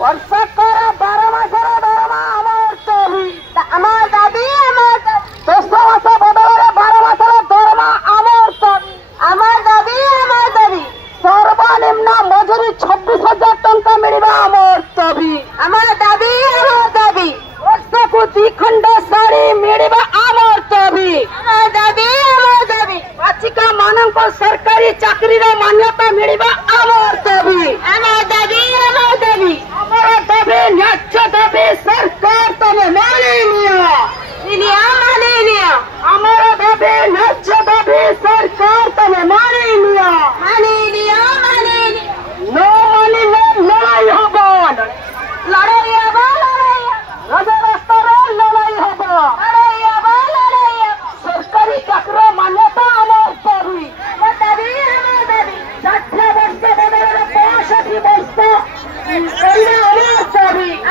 वर्षकर 12 मासर दरमा आमार दाबी आमार दाबी 10 मास बदले 12 मासर दरमा आमार दाबी सर्वनिम्न मजुरी 26,000 टंका मिलवा आमार दाबी वर्षक 2 खंड शाढ़ी मिलवा आमार दाबी बाचिका मानक सरकारी चाकरी मान्यता मिलवा आमार दाबी आमार दाबी न्याय दाबी सरकार तमे मानि लिया आमार दाबी न्याय दाबी सरकार तमे मानि लिया नो मानिले लड़ाई हबो राजा रास्ता लड़ाई हबो सरकारी चाकरी मान्यता आमार दाबी 60 वर्ष बदले 65 वर्ष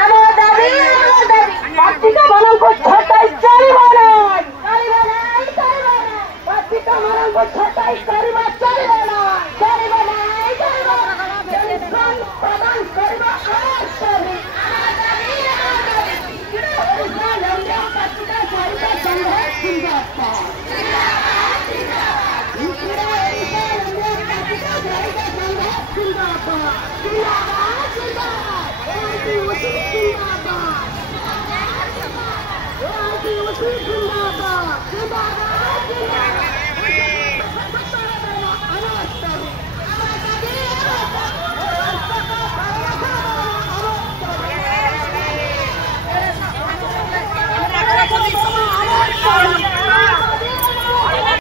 आमार दाबी बाचिका मानक छटाई चलिबो ना बाचिका मानक छटाई करिबा चलिबो ना